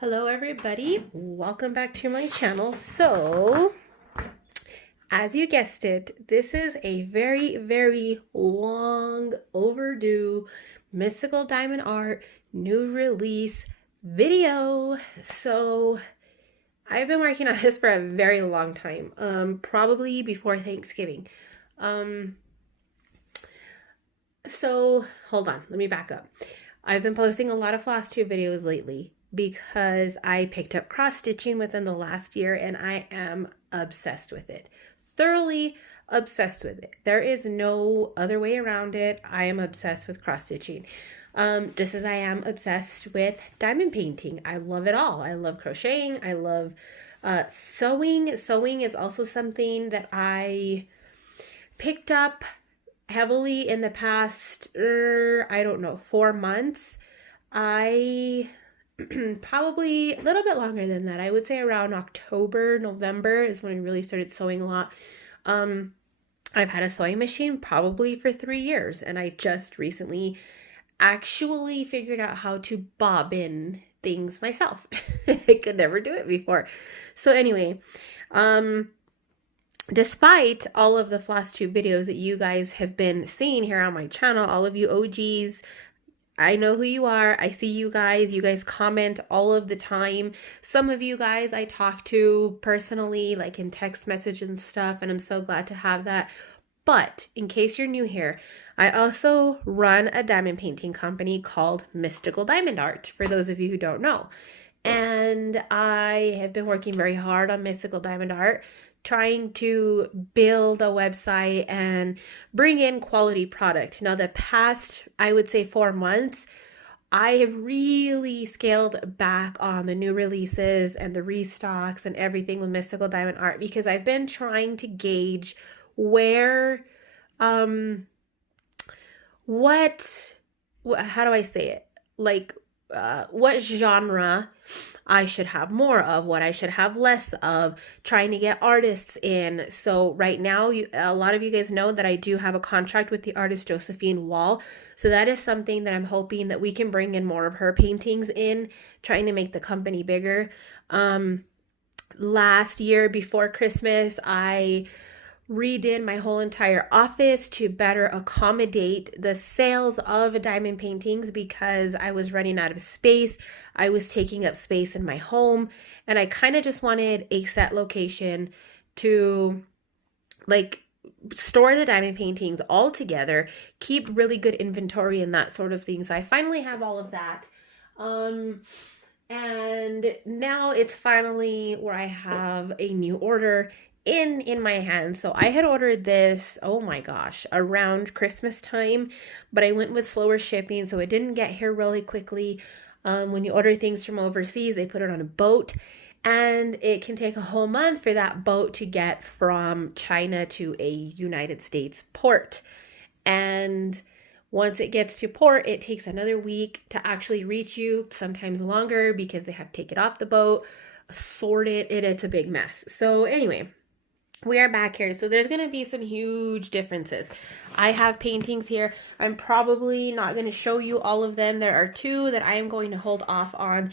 Hello everybody, welcome back to my channel. So, as you guessed it, this is a very long overdue Mystical Diamond Art new release video. So, I've been working on this for a very long time, probably before Thanksgiving. So hold on, let me back up. I've been posting a lot of floss tube videos lately because I picked up cross stitching within the last year and I am obsessed with it. Thoroughly obsessed with it. There is no other way around it. I am obsessed with cross stitching. Just as I am obsessed with diamond painting. I love it all. I love crocheting. I love sewing. Sewing is also something that I picked up heavily in the past, I don't know, 4 months. I probably a little bit longer than that. I would say around October, November is when I really started sewing a lot. I've had a sewing machine probably for 3 years, and I just recently actually figured out how to bobbin things myself. I could never do it before. So anyway, despite all of the floss tube videos that you guys have been seeing here on my channel, all of you OGs, I know who you are. I see you guys. You guys comment all of the time. Some of you guys I talk to personally, like in text message and stuff, and I'm so glad to have that. But in case you're new here, I also run a diamond painting company called Mystical Diamond Art, for those of you who don't know. And I have been working very hard on Mystical Diamond Art, trying to build a website and bring in quality product. Now, the past, I would say 4 months, I have really scaled back on the new releases and the restocks and everything with Mystical Diamond Art because I've been trying to gauge where, how do I say it? Like, what genre I should have more of, what I should have less of, trying to get artists in. So right now, a lot of you guys know that I do have a contract with the artist Josephine Wall. So that is something that I'm hoping that we can bring in more of her paintings in, trying to make the company bigger. Last year before Christmas, I redid my whole entire office to better accommodate the sales of diamond paintings because I was running out of space. I was taking up space in my home, and I kind of just wanted a set location to like store the diamond paintings all together, keep really good inventory and that sort of thing. So I finally have all of that. And now it's finally where I have a new order in my hand. So I had ordered this, oh my gosh, around Christmas time, but I went with slower shipping, so it didn't get here really quickly. When you order things from overseas, they put it on a boat, and it can take a whole month for that boat to get from China to a United States port. And once it gets to port, it takes another week to actually reach you, sometimes longer because they have to take it off the boat, sort it, and it's a big mess. So anyway, we are back here. So there's going to be some huge differences. I have paintings here. I'm probably not going to show you all of them. There are 2 that I am going to hold off on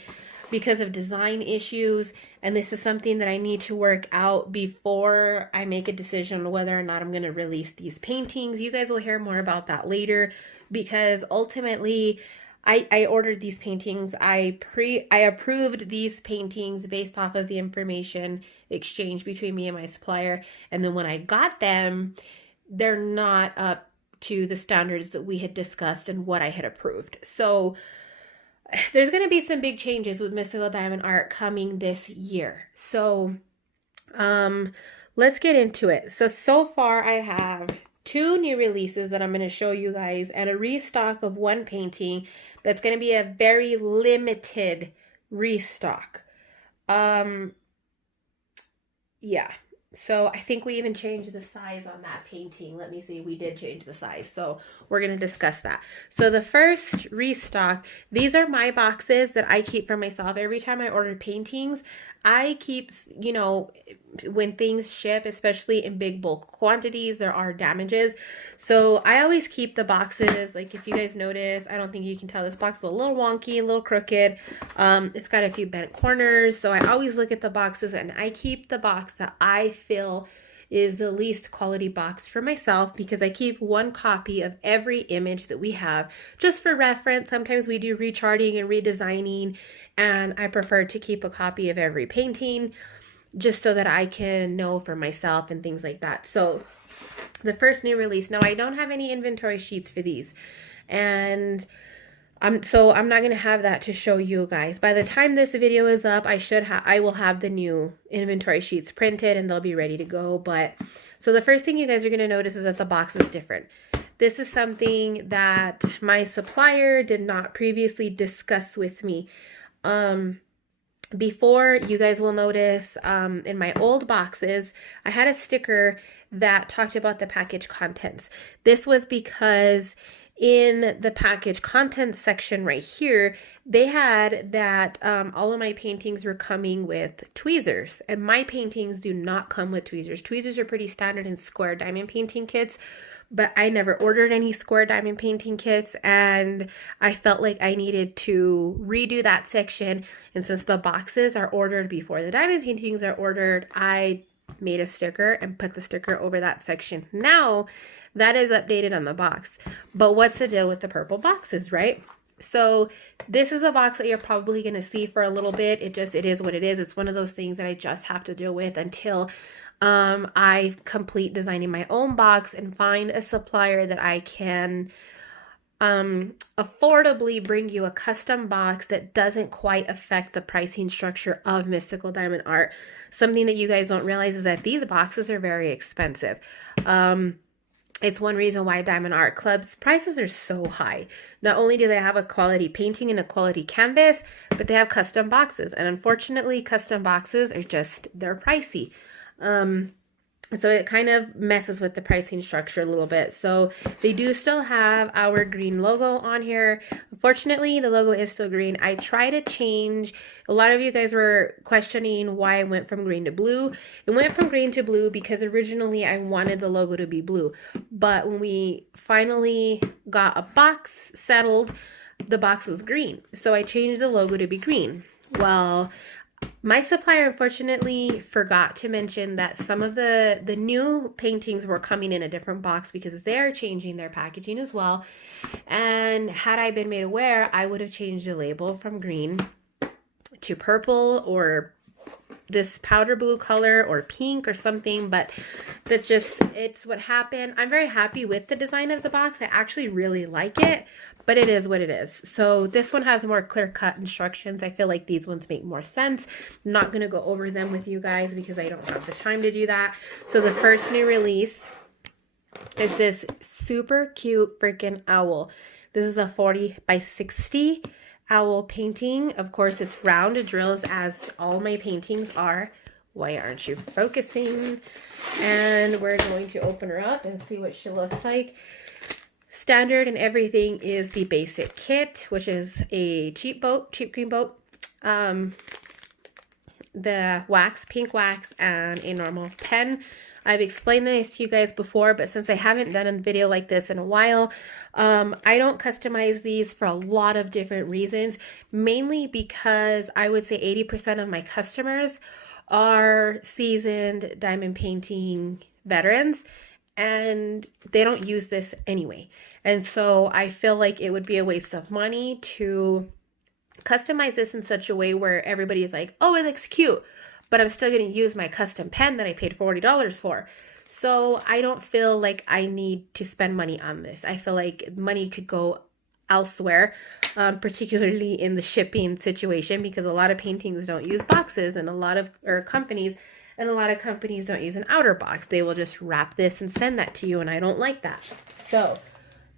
because of design issues. And this is something that I need to work out before I make a decision on whether or not I'm going to release these paintings. You guys will hear more about that later because ultimately I ordered these paintings. I approved these paintings based off of the information exchange between me and my supplier. And then when I got them, they're not up to the standards that we had discussed and what I had approved. So there's going to be some big changes with Mystical Diamond Art coming this year. So let's get into it. So far I have 2 new releases that I'm going to show you guys and a restock of 1 painting that's going to be a very limited restock. Yeah. So I think we even changed the size on that painting. Let me see. We did change the size. So we're going to discuss that. So the first restock, these are my boxes that I keep for myself. Every time I order paintings, I keep, you know, when things ship, especially in big bulk quantities, there are damages. So I always keep the boxes. Like if you guys notice, I don't think you can tell, this box is a little wonky, a little crooked. It's got a few bent corners. So I always look at the boxes and I keep the box that I feel is the least quality box for myself, because I keep one copy of every image that we have just for reference. Sometimes we do recharting and redesigning, and I prefer to keep a copy of every painting just so that I can know for myself and things like that. So the first new release, now I don't have any inventory sheets for these, and I'm not going to have that to show you guys. By the time this video is up, I will have the new inventory sheets printed and they'll be ready to go. But so the first thing you guys are going to notice is that the box is different. This is something that my supplier did not previously discuss with me. Before, you guys will notice in my old boxes, I had a sticker that talked about the package contents. This was because in the package contents section right here, they had that all of my paintings were coming with tweezers, and my paintings do not come with tweezers. Tweezers are pretty standard in square diamond painting kits, but I never ordered any square diamond painting kits, and I felt like I needed to redo that section. And since the boxes are ordered before the diamond paintings are ordered, I made a sticker and put the sticker over that section. Now that is updated on the box. But what's the deal with the purple boxes, right? So this is a box that you're probably going to see for a little bit. It is what it is. It's one of those things that I just have to deal with until I complete designing my own box and find a supplier that I can affordably bring you a custom box that doesn't quite affect the pricing structure of Mystical Diamond Art. Something that you guys don't realize is that these boxes are very expensive. It's one reason why Diamond Art Club's prices are so high. Not only do they have a quality painting and a quality canvas, but they have custom boxes. And unfortunately, custom boxes are they're pricey. So it kind of messes with the pricing structure a little bit. So they do still have our green logo on here. Unfortunately, the logo is still green. I try to change. A lot of you guys were questioning why I went from green to blue. It went from green to blue because originally I wanted the logo to be blue. But when we finally got a box settled, the box was green. So I changed the logo to be green. Well, my supplier unfortunately forgot to mention that some of the new paintings were coming in a different box because they're changing their packaging as well. And had I been made aware, I would have changed the label from green to purple or this powder blue color or pink or something, but it's what happened. I'm very happy with the design of the box. I actually really like it, but it is what it is. So this one has more clear-cut instructions. I feel like these ones make more sense. I'm not going to go over them with you guys because I don't have the time to do that. So the first new release is this super cute freaking owl. This is a 40 by 60 owl painting. Of course, it's round drills as all my paintings are. Why aren't you focusing? And we're going to open her up and see what she looks like. Standard and everything is the basic kit, which is a cheap green boat, the wax, pink wax, and a normal pen. I've explained this to you guys before, but since I haven't done a video like this in a while, I don't customize these for a lot of different reasons, mainly because I would say 80% of my customers are seasoned diamond painting veterans, and they don't use this anyway. And so I feel like it would be a waste of money to customize this in such a way where everybody is like, oh, it looks cute, but I'm still going to use my custom pen that I paid $40 for. So I don't feel like I need to spend money on this. I feel like money could go elsewhere, particularly in the shipping situation, because a lot of paintings don't use boxes, and a lot of companies don't use an outer box. They will just wrap this and send that to you, and I don't like that. So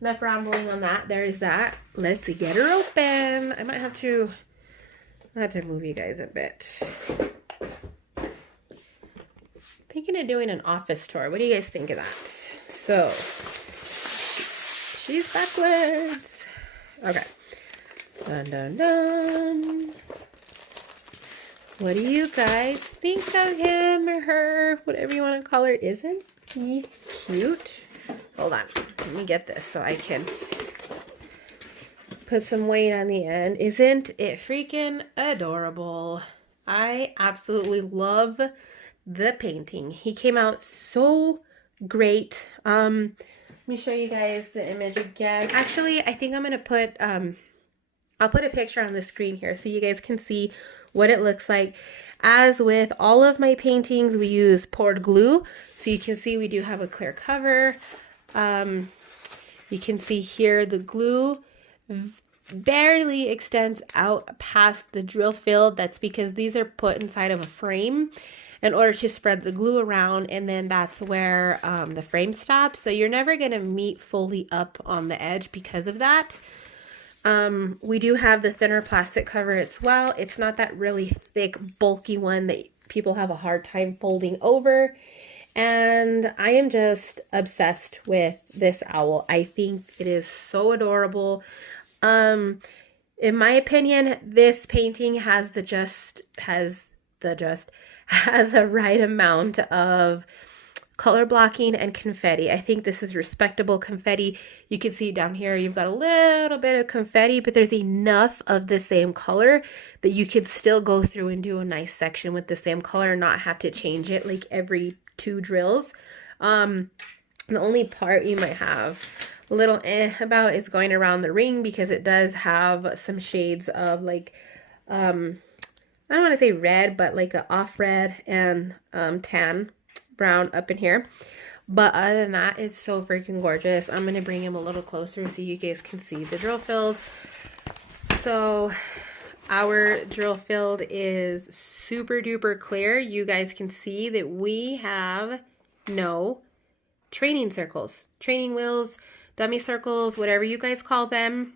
enough rambling on that. There is that. Let's get her open. I might have to move you guys a bit. thinking of doing an office tour. What do you guys think of that? So, she's backwards. Okay. Dun, dun, dun. What do you guys think of him or her? Whatever you want to call her. Isn't he cute? Hold on. Let me get this so I can put some weight on the end. Isn't it freaking adorable? I absolutely love the painting. He came out so great. Let me show you guys the image again. Actually, I think I'm gonna put I'll put a picture on the screen here so you guys can see what it looks like. As with all of my paintings, we use poured glue, so you can see we do have a clear cover. You can see here the glue barely extends out past the drill field. That's because these are put inside of a frame in order to spread the glue around, and then that's where the frame stops. So you're never going to meet fully up on the edge because of that. We do have the thinner plastic cover as well. It's not that really thick, bulky one that people have a hard time folding over. And I am just obsessed with this owl. I think it is so adorable. In my opinion, this painting has the right amount of color blocking and confetti. I think this is respectable confetti. You can see down here, you've got a little bit of confetti, but there's enough of the same color that you could still go through and do a nice section with the same color and not have to change it like every 2 drills. The only part you might have a little about is going around the ring, because it does have some shades of like, I don't want to say red, but like a off red and tan brown up in here. But other than that, it's so freaking gorgeous. I'm going to bring him a little closer so you guys can see the drill field. So our drill field is super duper clear. You guys can see that we have no training circles, training wheels, dummy circles, whatever you guys call them.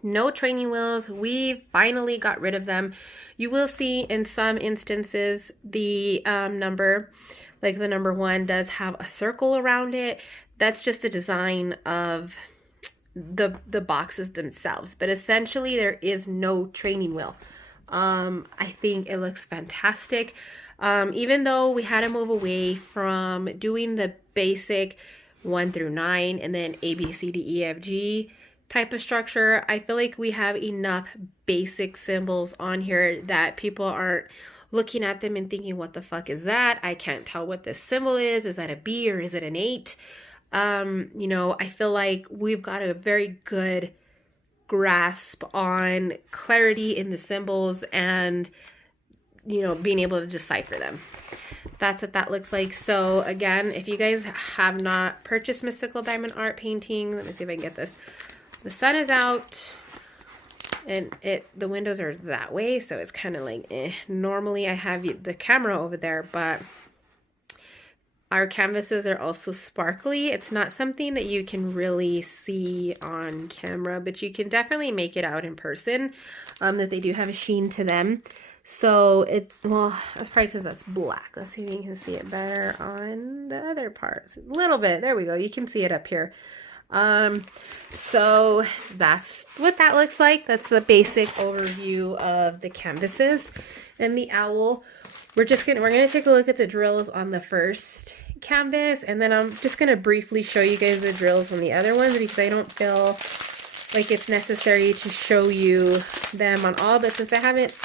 No training wheels. We finally got rid of them. You will see in some instances the number, like the number 1 does have a circle around it. That's just the design of the boxes themselves, but essentially there is no training wheel. I think it looks fantastic. Even though we had to move away from doing the basic 1 through 9 and then A, B, C, D, E, F, G type of structure, I feel like we have enough basic symbols on here that people aren't looking at them and thinking, what the fuck is that? I can't tell what this symbol is. Is that a B or is it an 8? You know, I feel like we've got a very good grasp on clarity in the symbols and, you know, being able to decipher them. That's what that looks like. So again, if you guys have not purchased Mystical Diamond Art painting, let me see if I can get this. The sun is out and the windows are that way, so it's kind of like normally I have the camera over there, but our canvases are also sparkly. It's not something that you can really see on camera, but you can definitely make it out in person, that they do have a sheen to them. So well, that's probably because that's black. Let's see if you can see it better on the other parts. A little bit. There we go. You can see it up here. So that's what that looks like. That's the basic overview of the canvases and the owl. We're gonna take a look at the drills on the first canvas, and then I'm just gonna briefly show you guys the drills on the other ones, because I don't feel like it's necessary to show you them on all, but since I haven't,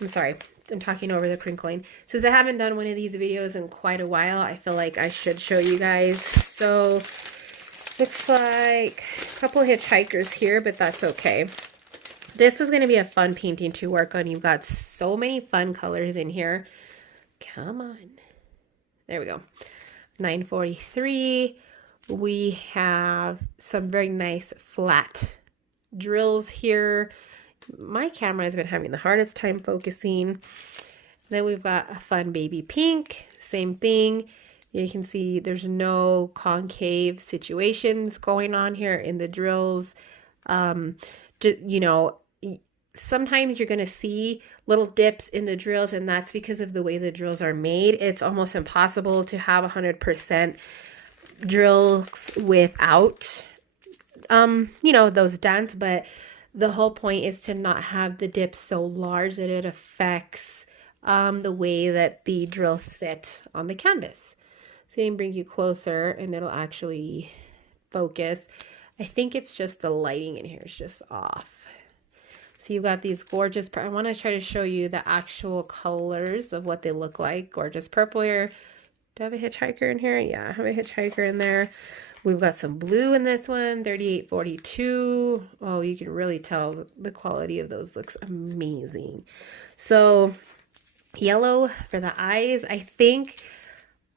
I'm sorry, I'm talking over the crinkling. Since I haven't done one of these videos in quite a while, I feel like I should show you guys. So looks like a couple hitchhikers here, but that's okay. This is going to be a fun painting to work on. You've got so many fun colors in here. Come on. There we go. 943. We have some very nice flat drills here. My camera has been having the hardest time focusing. Then we've got a fun baby pink. Same thing. You can see there's no concave situations going on here in the drills. You know, sometimes you're going to see little dips in the drills, and that's because of the way the drills are made. It's almost impossible to have 100% drills without, those dents, but the whole point is to not have the dips so large that it affects the way that the drills sit on the canvas. So I can bring you closer and it'll actually focus. I think it's just the lighting in here is just off. So you've got these gorgeous, I want to try to show you the actual colors of what they look like. Gorgeous purple here. Do I have a hitchhiker in here? Yeah, I have a hitchhiker in there. We've got some blue in this one, 3842. Oh, you can really tell the quality of those looks amazing. So yellow for the eyes. I think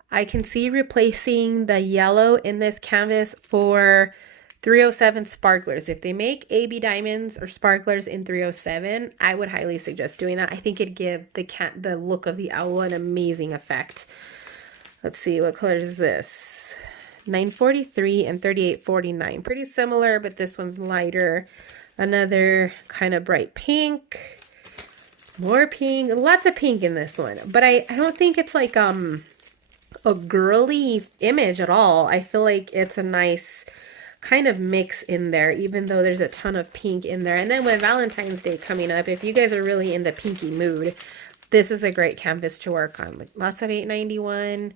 I can see replacing the yellow in this canvas for 307 sparklers. If they make AB diamonds or sparklers in 307, I would highly suggest doing that. I think it'd give the look of the owl an amazing effect. Let's see, what color is this? 943 and 3849. Pretty similar, but this one's lighter. Another kind of bright pink. More pink. Lots of pink in this one. But I don't think it's like a girly image at all. I feel like it's a nice kind of mix in there, even though there's a ton of pink in there. And then with Valentine's Day coming up, if you guys are really in the pinky mood, this is a great canvas to work on. Like lots of 891,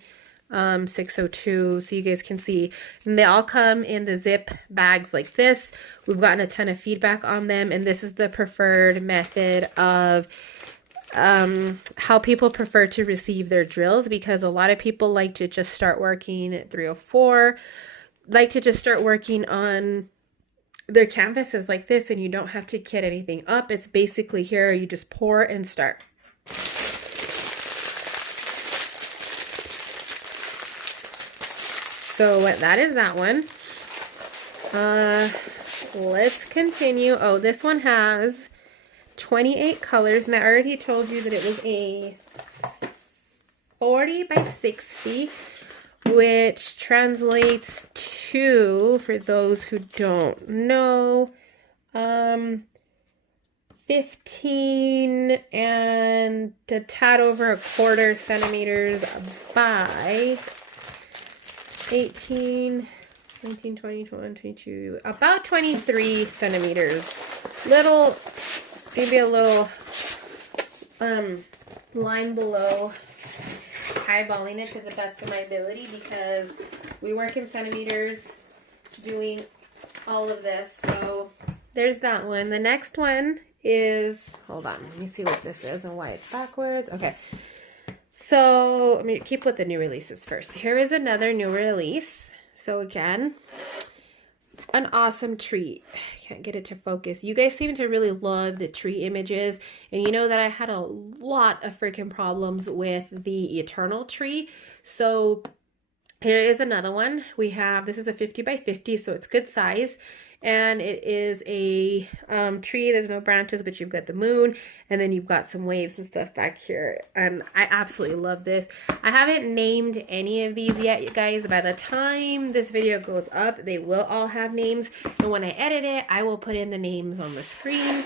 602, so you guys can see. And they all come in the zip bags like this. We've gotten a ton of feedback on them, and this is the preferred method of how people prefer to receive their drills, because a lot of people like to just start working at 304, like to just start working on their canvases like this, and you don't have to kit anything up. It's basically here, you just pour and start. So that is that one. Let's continue. Oh, this one has 28 colors, and I already told you that it was a 40 by 60, which translates to, for those who don't know, 15 and a tad over 1/4 centimeters by 18, 19, 20, 21, 22, about 23 centimeters. Little, maybe a little line below, eyeballing it to the best of my ability, because we work in centimeters doing all of this. So there's that one. The next one is, hold on, let me see what this is and why it's backwards. Okay. So I'm going to keep with the new releases first. Here is another new release. So again, an awesome tree. Can't get it to focus. You guys seem to really love the tree images. And you know that I had a lot of freaking problems with the Eternal tree. So here is another one. We have, this is a 50 by 50, so it's good size. And it is a tree. There's no branches, but you've got the moon, and then you've got some waves and stuff back here. And I absolutely love this. I haven't named any of these yet, you guys. By the time this video goes up, they will all have names. And when I edit it, I will put in the names on the screen,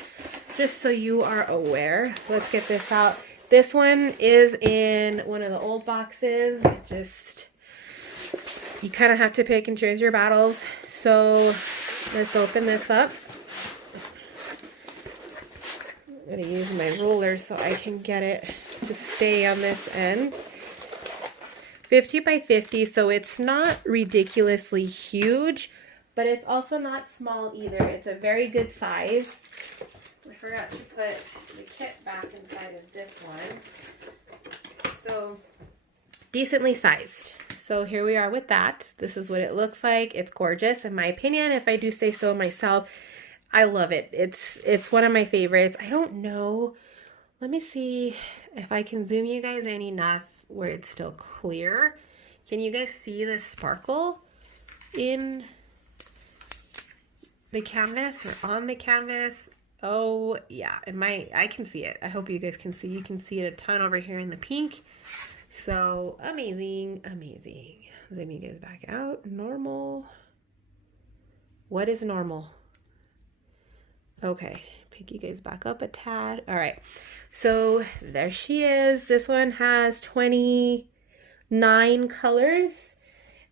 just so you are aware. Let's get this out. This one is in one of the old boxes. Just, you kind of have to pick and choose your battles. So let's open this up. I'm going to use my ruler so I can get it to stay on this end. 50 by 50, so it's not ridiculously huge, but it's also not small either. It's a very good size. I forgot to put the kit back inside of this one. So, decently sized. So here we are with that. This is what it looks like. It's gorgeous, in my opinion, if I do say so myself. I love it. It's one of my favorites. I don't know. Let me see if I can zoom you guys in enough where it's still clear. Can you guys see the sparkle in the canvas or on the canvas? Oh yeah, I can see it. I hope you guys can see. You can see it a ton over here in the pink. So amazing, amazing. Zoom you guys back out. Normal. What is normal? Okay, pick you guys back up a tad. All right. So there she is. This one has 29 colors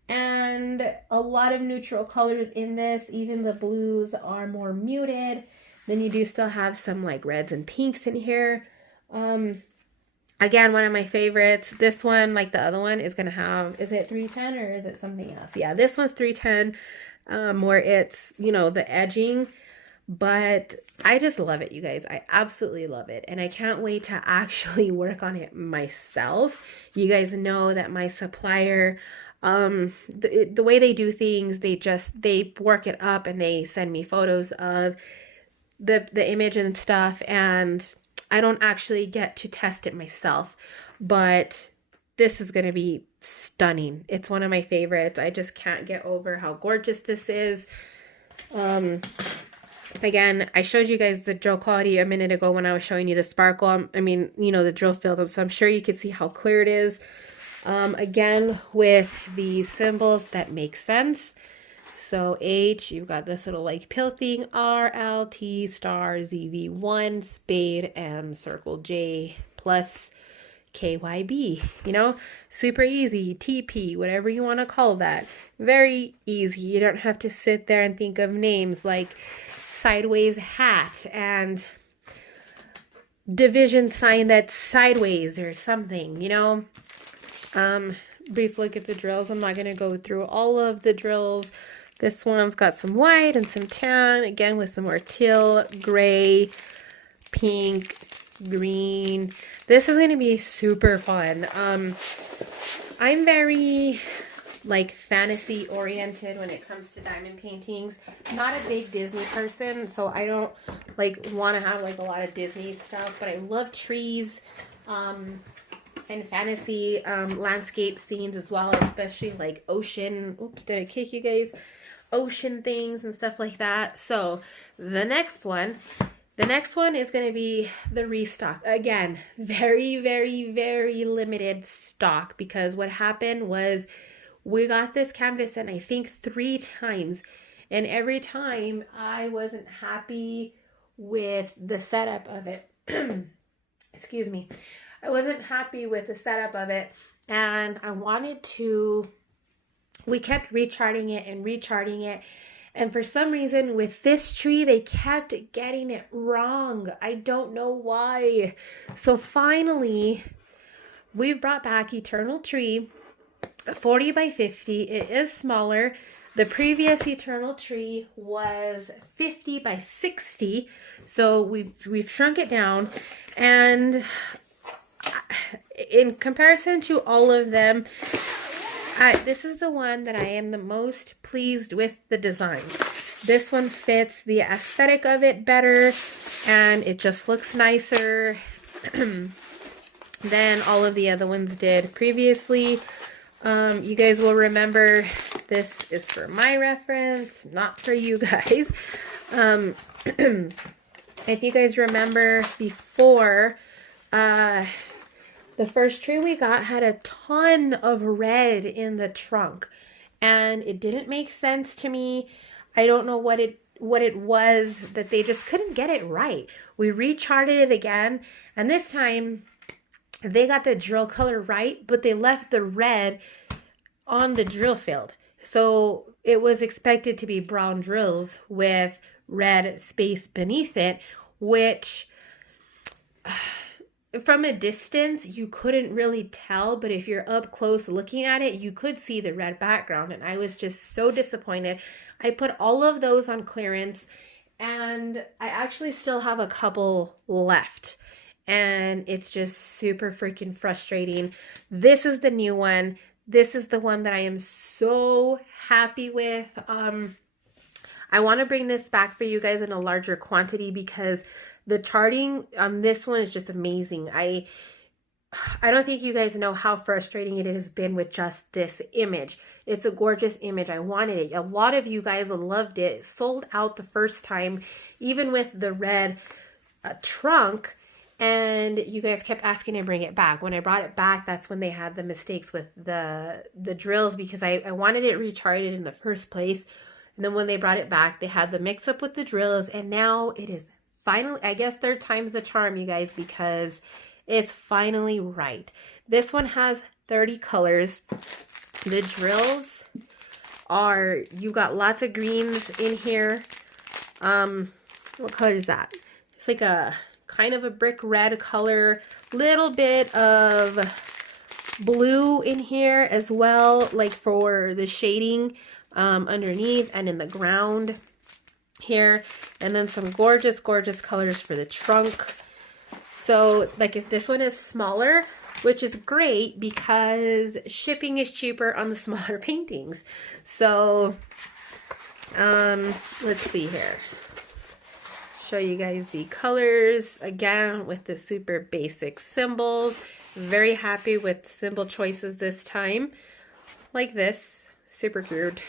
and a lot of neutral colors in this. Even the blues are more muted. Then you do still have some like reds and pinks in here. Again, one of my favorites. This one, like the other one, is going to have, is it 310 or is it something else? Yeah, this one's 310, where it's, you know, the edging. But I just love it, you guys. I absolutely love it. And I can't wait to actually work on it myself. You guys know that my supplier, the way they do things, they work it up and they send me photos of the image and stuff, and I don't actually get to test it myself, but this is going to be stunning. It's one of my favorites. I just can't get over how gorgeous this is. Again, I showed you guys the drill quality a minute ago when I was showing you the sparkle. I mean, you know, the drill field, so I'm sure you can see how clear it is. Again, with these symbols that make sense. So H, you've got this little like pill thing, R, L, T, star, ZV1, spade, M, circle, J, plus KYB, you know, super easy, TP, whatever you want to call that. Very easy. You don't have to sit there and think of names like sideways hat and division sign that's sideways or something, you know. Brief look at the drills. I'm not going to go through all of the drills. This one's got some white and some tan, again with some more teal, gray, pink, green. This is going to be super fun. I'm very like fantasy oriented when it comes to diamond paintings. Not a big Disney person, so I don't like want to have like a lot of Disney stuff, but I love trees and fantasy landscape scenes as well, especially like ocean. Oops, did I kick you guys? Ocean things and stuff like that. So the next one is going to be the restock. Again, very, very, very limited stock, because what happened was we got this canvas in I think 3 times, and every time I wasn't happy with the setup of it. Excuse me. I wasn't happy with the setup of it, and I wanted to, we kept recharting it, and for some reason with this tree they kept getting it wrong. I don't know why. So finally we've brought back Eternal Tree 40 by 50. It is smaller. The previous Eternal Tree was 50 by 60, so we've shrunk it down, and in comparison to all of them, this is the one that I am the most pleased with the design. This one fits the aesthetic of it better, and it just looks nicer than all of the other ones did previously. You guys will remember this is for my reference, not for you guys. If you guys remember before, the first tree we got had a ton of red in the trunk, and it didn't make sense to me. I don't know what it was that they just couldn't get it right. We recharted it again, and this time they got the drill color right, but they left the red on the drill field. So it was expected to be brown drills with red space beneath it, which from a distance you couldn't really tell, but if you're up close looking at it, you could see the red background, and I was just so disappointed. I put all of those on clearance, and I actually still have a couple left, and it's just super freaking frustrating. This is the new one. This is the one that I am so happy with. I want to bring this back for you guys in a larger quantity, because the charting on this one is just amazing. I don't think you guys know how frustrating it has been with just this image. It's a gorgeous image. I wanted it. A lot of you guys loved it. It sold out the first time, even with the red trunk, and you guys kept asking to bring it back. When I brought it back, that's when they had the mistakes with the drills, because I wanted it recharted in the first place. And then when they brought it back, they had the mix up with the drills, and now it is finally, I guess third time's the charm, you guys, because it's finally right. This one has 30 colors. The drills are, you got lots of greens in here. What color is that? It's like a kind of a brick red color, little bit of blue in here as well, like for the shading underneath and in the ground here, and then some gorgeous colors for the trunk. So like this one is smaller, which is great because shipping is cheaper on the smaller paintings. So let's see here, show you guys the colors again with the super basic symbols. Very happy with the symbol choices this time, like this, super cute.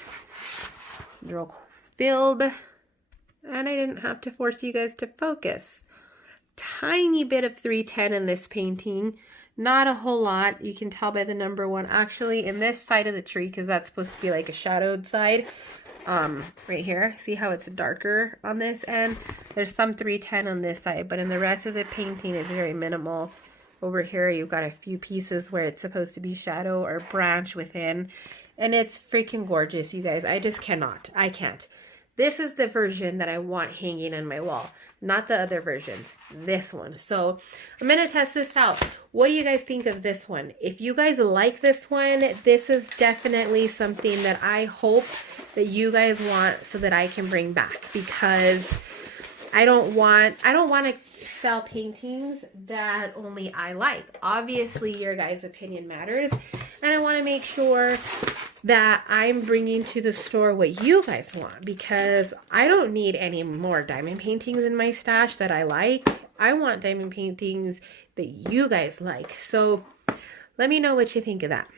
They're all filled, and I didn't have to force you guys to focus. Tiny bit of 310 in this painting, not a whole lot. You can tell by the number 1 actually in this side of the tree, because that's supposed to be like a shadowed side. Right here, see how it's darker on this end? There's some 310 on this side, but in the rest of the painting it's very minimal. Over here you've got a few pieces where it's supposed to be shadow or branch within, and it's freaking gorgeous, you guys. I just cannot. I can't. This is the version that I want hanging on my wall, not the other versions. This one. So I'm going to test this out. What do you guys think of this one? If you guys like this one, this is definitely something that I hope that you guys want so that I can bring back, because I don't want to sell paintings that only I like. Obviously, your guys' opinion matters, and I want to make sure that I'm bringing to the store what you guys want, because I don't need any more diamond paintings in my stash that I like. I want diamond paintings that you guys like. So let me know what you think of that.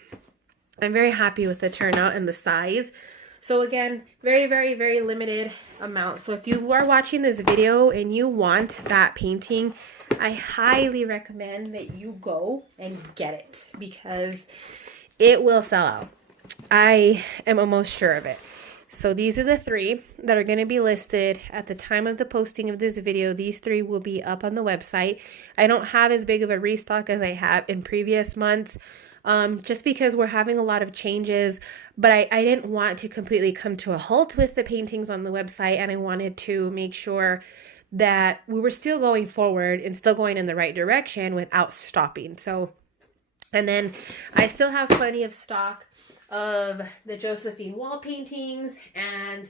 I'm very happy with the turnout and the size. So again, very limited amount. So if you are watching this video and you want that painting, I highly recommend that you go and get it, because it will sell out. I am almost sure of it. So these are the 3 that are going to be listed at the time of the posting of this video. These 3 will be up on the website. I don't have as big of a restock as I have in previous months, just because we're having a lot of changes, but I didn't want to completely come to a halt with the paintings on the website, and I wanted to make sure that we were still going forward and still going in the right direction without stopping. So, and then I still have plenty of stock of the Josephine wall paintings and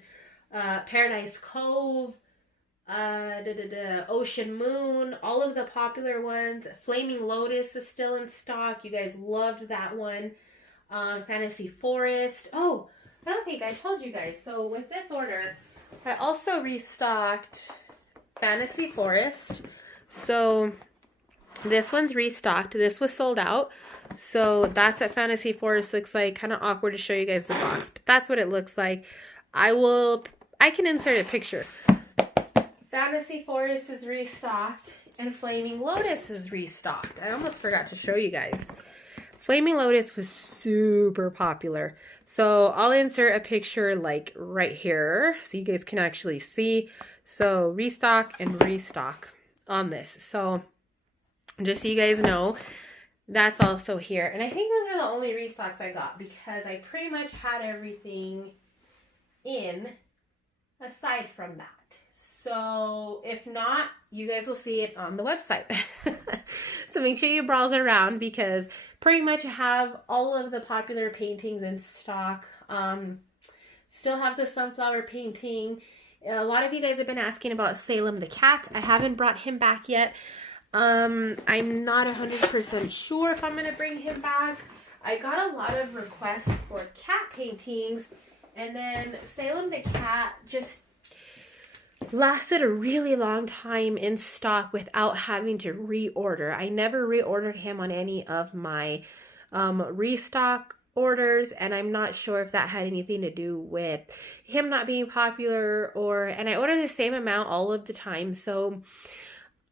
Paradise Cove, the Ocean Moon, all of the popular ones. Flaming Lotus is still in stock. You guys loved that one. Fantasy Forest. Oh, I don't think I told you guys. So with this order, I also restocked Fantasy Forest. So this one's restocked. This was sold out. So that's what Fantasy Forest looks like. Kind of awkward to show you guys the box, but that's what it looks like. I can insert a picture. Fantasy Forest is restocked and Flaming Lotus is restocked. I almost forgot to show you guys. Flaming Lotus was super popular. So I'll insert a picture like right here so you guys can actually see. So restock and restock on this. So just so you guys know, that's also here. And I think those are the only restocks I got, because I pretty much had everything in aside from that. So if not, you guys will see it on the website. So make sure you browse around, because pretty much have all of the popular paintings in stock. Still have the sunflower painting. A lot of you guys have been asking about Salem the cat. I haven't brought him back yet. I'm not 100% sure if I'm going to bring him back. I got a lot of requests for cat paintings, and then Salem the cat just lasted a really long time in stock without having to reorder. I never reordered him on any of my restock orders, and I'm not sure if that had anything to do with him not being popular, and I order the same amount all of the time. So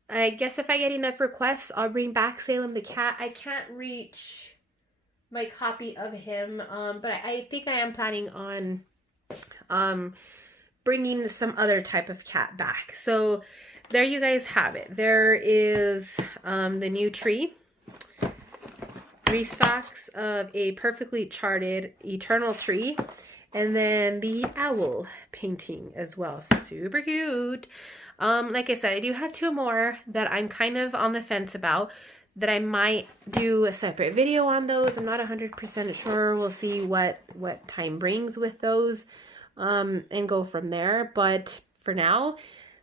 I guess if I get enough requests, I'll bring back Salem the cat. I can't reach my copy of him, but I think I am planning on bringing some other type of cat back. So there you guys have it. There is the new tree. Restocks of a perfectly charted eternal tree. And then the owl painting as well. Super cute. Like I said, I do have 2 more that I'm kind of on the fence about, that I might do a separate video on those. I'm not 100% sure. We'll see what time brings with those, and go from there. But for now,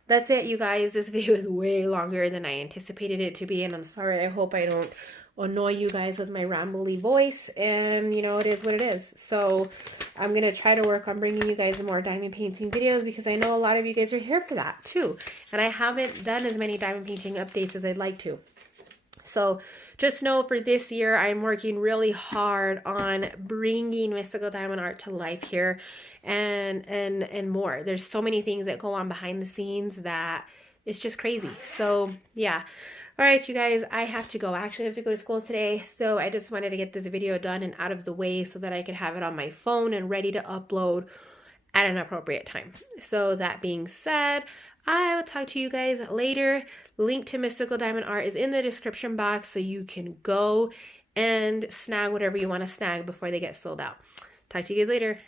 that's it, you guys. This video is way longer than I anticipated it to be, and I'm sorry. I hope I don't annoy you guys with my rambly voice, and you know, it is what it is. So I'm gonna try to work on bringing you guys more diamond painting videos, because I know a lot of you guys are here for that too, and I haven't done as many diamond painting updates as I'd like to. So just know for this year, I'm working really hard on bringing mystical diamond art to life here, and more. There's so many things that go on behind the scenes that it's just crazy. So yeah. All right, you guys, I have to go. I actually have to go to school today, so I just wanted to get this video done and out of the way so that I could have it on my phone and ready to upload at an appropriate time. So that being said, I will talk to you guys later. Link to Mystical Diamond Art is in the description box, so you can go and snag whatever you want to snag before they get sold out. Talk to you guys later.